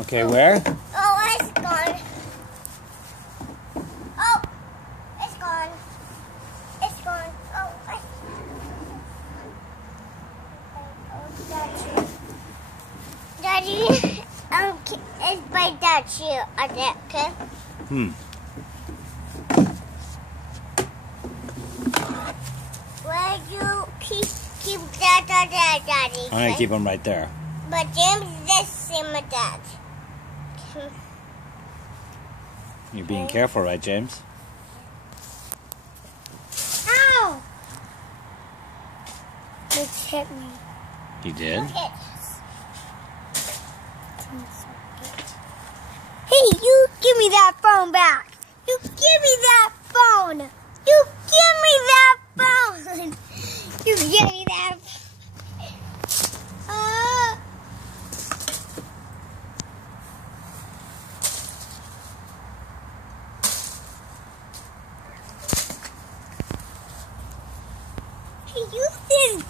Okay, where? Oh, it's gone. Oh, it's gone. It's gone. Oh, Daddy, it's by that shoe. Okay? Where you keep that, Daddy? I'm gonna keep them right there. But James is same with that. You're being careful, right, James? Ow! It hit me. He did? Hey, you give me that phone back. You give me that phone. You give me that phone. You give me that Hey, you didn't